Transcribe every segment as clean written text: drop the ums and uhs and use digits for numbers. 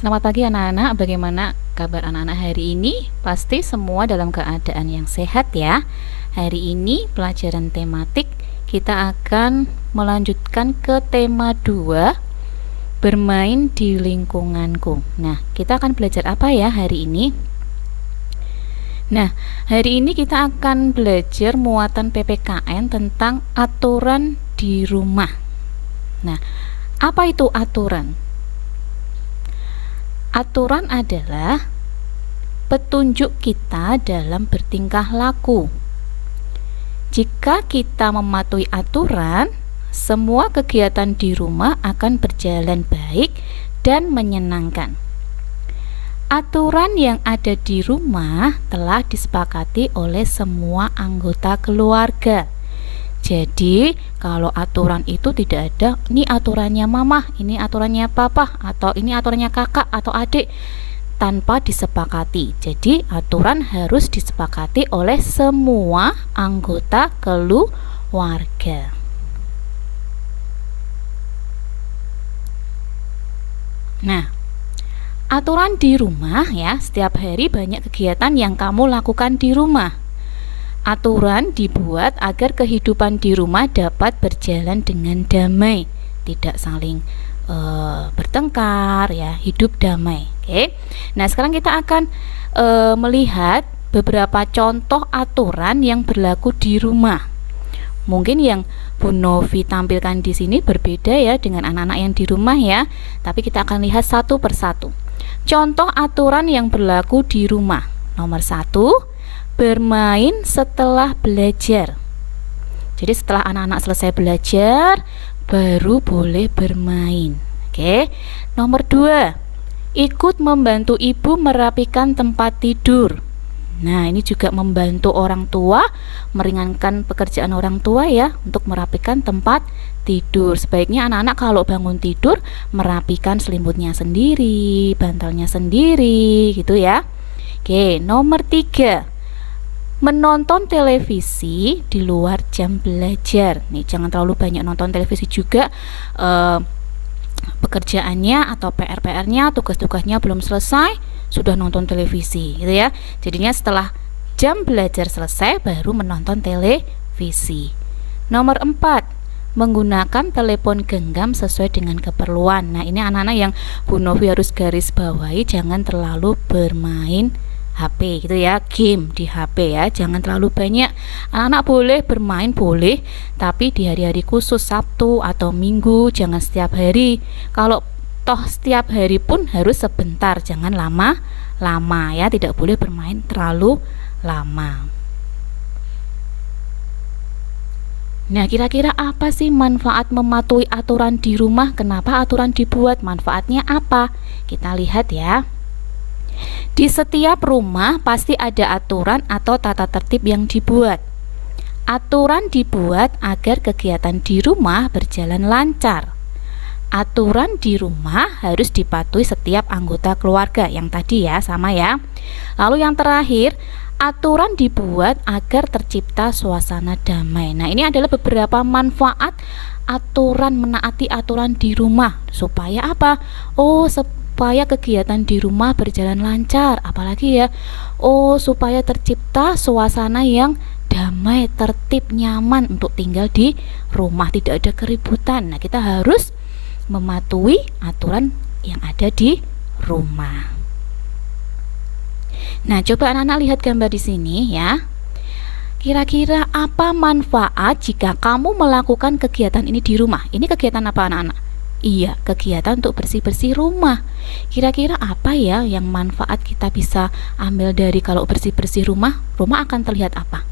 Selamat pagi anak-anak, bagaimana kabar anak-anak hari ini? Pasti semua dalam keadaan yang sehat ya. Hari ini pelajaran tematik kita akan melanjutkan ke tema 2, bermain di lingkunganku. Nah, kita akan belajar apa ya hari ini? Nah, hari ini kita akan belajar muatan PPKN tentang aturan di rumah. Nah, apa itu aturan? Aturan adalah petunjuk kita dalam bertingkah laku. Jika kita mematuhi aturan, semua kegiatan di rumah akan berjalan baik dan menyenangkan. Aturan yang ada di rumah telah disepakati oleh semua anggota keluarga. Jadi, kalau aturan itu tidak ada, ini aturannya mama, ini aturannya papa, atau ini aturannya kakak atau adik, tanpa disepakati. Jadi, aturan harus disepakati oleh semua anggota keluarga. Nah, aturan di rumah ya, setiap hari banyak kegiatan yang kamu lakukan di rumah. Aturan dibuat agar kehidupan di rumah dapat berjalan dengan damai, tidak saling bertengkar ya, hidup damai. Oke. Nah, sekarang kita akan melihat beberapa contoh aturan yang berlaku di rumah. Mungkin yang Bu Novi tampilkan di sini berbeda ya dengan anak-anak yang di rumah ya, tapi kita akan lihat satu persatu. Contoh aturan yang berlaku di rumah. Nomor 1, bermain setelah belajar. Jadi setelah anak-anak selesai belajar, baru boleh bermain. Oke. Nomor 2, ikut membantu ibu merapikan tempat tidur. Nah, ini juga membantu orang tua, meringankan pekerjaan orang tua ya, untuk merapikan tempat tidur. Sebaiknya anak-anak kalau bangun tidur, merapikan selimutnya sendiri, bantalnya sendiri, gitu ya. Oke, nomor 3, menonton televisi di luar jam belajar. Nih, jangan terlalu banyak nonton televisi juga. Pekerjaannya atau PR-nya, tugas-tugasnya belum selesai, sudah nonton televisi, gitu ya. Jadinya setelah jam belajar selesai, baru menonton televisi. Nomor 4, menggunakan telepon genggam sesuai dengan keperluan. Nah, ini anak-anak yang Bu Novi harus garis bawahi, jangan terlalu bermain HP gitu ya, game di HP ya, jangan terlalu banyak. Anak-anak boleh bermain, boleh, tapi di hari-hari khusus, Sabtu atau Minggu, jangan setiap hari. Kalau toh setiap hari pun harus sebentar, jangan lama-lama ya, tidak boleh bermain terlalu lama. Nah, kira-kira apa sih manfaat mematuhi aturan di rumah? Kenapa aturan dibuat? Manfaatnya apa? Kita lihat ya. Di setiap rumah pasti ada aturan atau tata tertib yang dibuat. Aturan dibuat agar kegiatan di rumah berjalan lancar. Aturan di rumah harus dipatuhi setiap anggota keluarga, yang tadi ya, sama ya. Lalu yang terakhir, aturan dibuat agar tercipta suasana damai. Nah, ini adalah beberapa manfaat aturan, menaati aturan di rumah. Supaya apa? Supaya kegiatan di rumah berjalan lancar. Apalagi ya? Supaya tercipta suasana yang damai, tertib, nyaman untuk tinggal di rumah, tidak ada keributan. Nah, kita harus mematuhi aturan yang ada di rumah. Nah, coba anak-anak lihat gambar di sini ya. Kira-kira apa manfaat jika kamu melakukan kegiatan ini di rumah? Ini kegiatan apa anak-anak? Iya, kegiatan untuk bersih-bersih rumah. Kira-kira apa ya yang manfaat kita bisa ambil dari kalau bersih-bersih rumah? Rumah akan terlihat apa?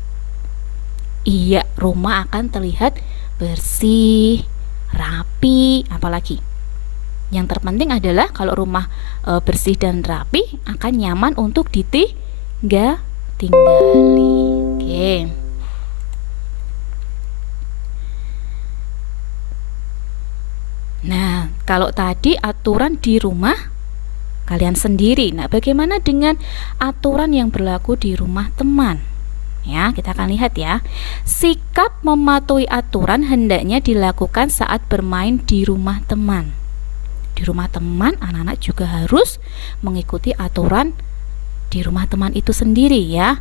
Iya, rumah akan terlihat bersih, rapi, apalagi? Yang terpenting adalah kalau rumah bersih dan rapi, akan nyaman untuk tinggali. Oke. Nah, kalau tadi aturan di rumah kalian sendiri. Nah, bagaimana dengan aturan yang berlaku di rumah teman? Ya, kita akan lihat ya. Sikap mematuhi aturan hendaknya dilakukan saat bermain di rumah teman. di rumah teman, anak-anak juga harus mengikuti aturan di rumah teman itu sendiri ya.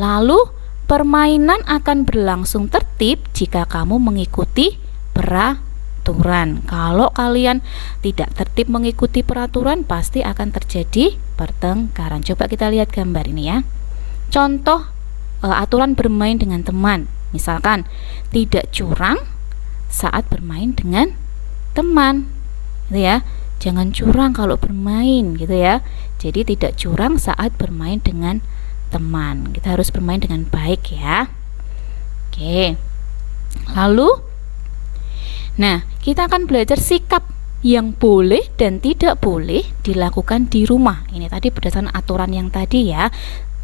Lalu permainan akan berlangsung tertib jika kamu mengikuti peraturan. Kalau kalian tidak tertib mengikuti peraturan, pasti akan terjadi pertengkaran. Coba kita lihat gambar ini ya. Contoh aturan bermain dengan teman. Misalkan tidak curang saat bermain dengan teman, gitu ya. Jangan curang kalau bermain, gitu ya. Jadi tidak curang saat bermain dengan teman. Kita harus bermain dengan baik ya. Oke. Lalu, nah, kita akan belajar sikap yang boleh dan tidak boleh dilakukan di rumah. Ini tadi berdasarkan aturan yang tadi ya.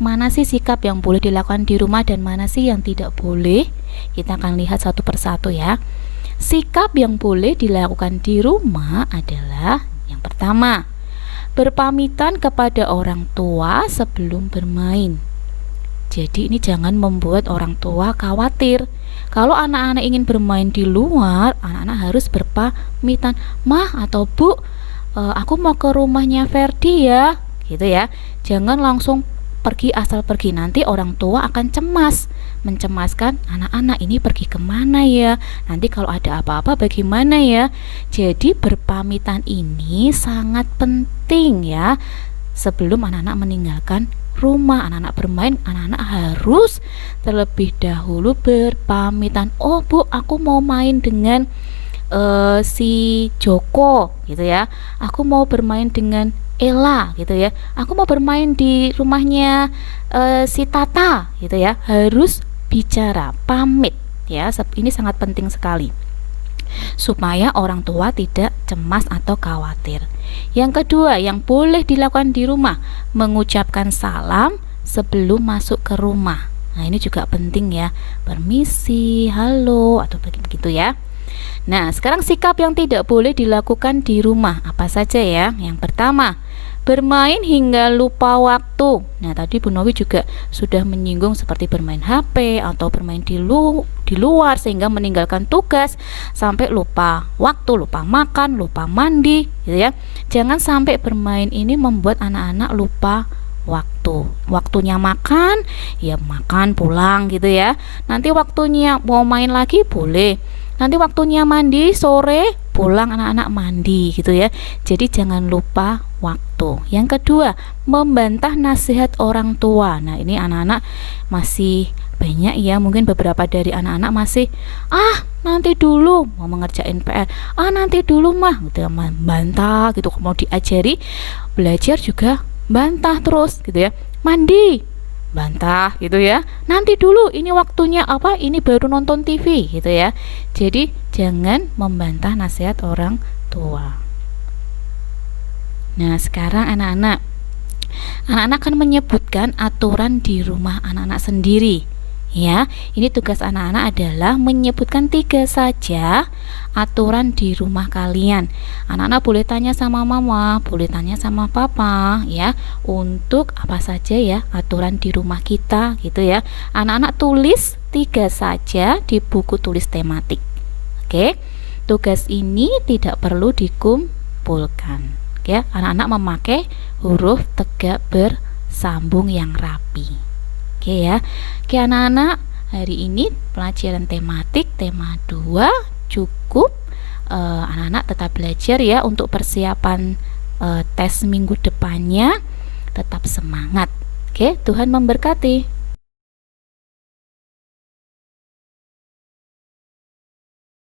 Mana sih sikap yang boleh dilakukan di rumah dan mana sih yang tidak boleh? Kita akan lihat satu persatu ya. Sikap yang boleh dilakukan di rumah adalah yang pertama, berpamitan kepada orang tua sebelum bermain. Jadi ini jangan membuat orang tua khawatir. Kalau anak-anak ingin bermain di luar, anak-anak harus berpamitan. Mah atau Bu, aku mau ke rumahnya Ferdi ya, gitu ya. Jangan langsung pergi asal pergi, nanti orang tua akan mencemaskan anak-anak, ini pergi kemana ya, nanti kalau ada apa-apa bagaimana ya. Jadi berpamitan ini sangat penting ya. Sebelum anak-anak meninggalkan rumah, anak-anak bermain, anak-anak harus terlebih dahulu berpamitan. Oh Bu, aku mau main dengan si Joko gitu ya, aku mau bermain dengan Ella gitu ya, aku mau bermain di rumahnya si Tata gitu ya. Harus bicara, pamit ya. Ini sangat penting sekali supaya orang tua tidak cemas atau khawatir. Yang kedua, yang boleh dilakukan di rumah, mengucapkan salam sebelum masuk ke rumah. Nah, ini juga penting ya. Permisi, halo atau begitu ya. Nah, sekarang sikap yang tidak boleh dilakukan di rumah apa saja ya? Yang pertama, bermain hingga lupa waktu. Nah, tadi Bu Novi juga sudah menyinggung seperti bermain HP atau bermain di luar sehingga meninggalkan tugas sampai lupa waktu, lupa makan, lupa mandi, gitu ya. Jangan sampai bermain ini membuat anak-anak lupa waktu. Waktunya makan, ya makan pulang gitu ya. Nanti waktunya mau main lagi boleh. Nanti waktunya mandi sore, pulang anak-anak mandi gitu ya. Jadi jangan lupa waktu. Yang kedua, membantah nasihat orang tua. Nah, ini anak-anak masih banyak ya, mungkin beberapa dari anak-anak masih nanti dulu mau mengerjain PR. Nanti dulu mah gitu ya, membantah gitu. Mau diajari belajar juga bantah terus gitu ya. Mandi bantah gitu ya, nanti dulu, ini waktunya apa, ini baru nonton TV gitu ya. Jadi jangan membantah nasihat orang tua. Nah, sekarang anak-anak akan menyebutkan aturan di rumah anak-anak sendiri ya. Ini tugas anak-anak adalah menyebutkan 3 saja aturan di rumah kalian. Anak-anak boleh tanya sama mama, boleh tanya sama papa ya, untuk apa saja ya aturan di rumah kita gitu ya. Anak-anak tulis 3 saja di buku tulis tematik. Oke, tugas ini tidak perlu dikumpulkan ya. Anak-anak memakai huruf tegak bersambung yang rapi. Oke ya. Oke anak-anak, hari ini pelajaran tematik tema 2 cukup. Anak-anak tetap belajar ya untuk persiapan tes minggu depannya. Tetap semangat. Oke, Tuhan memberkati.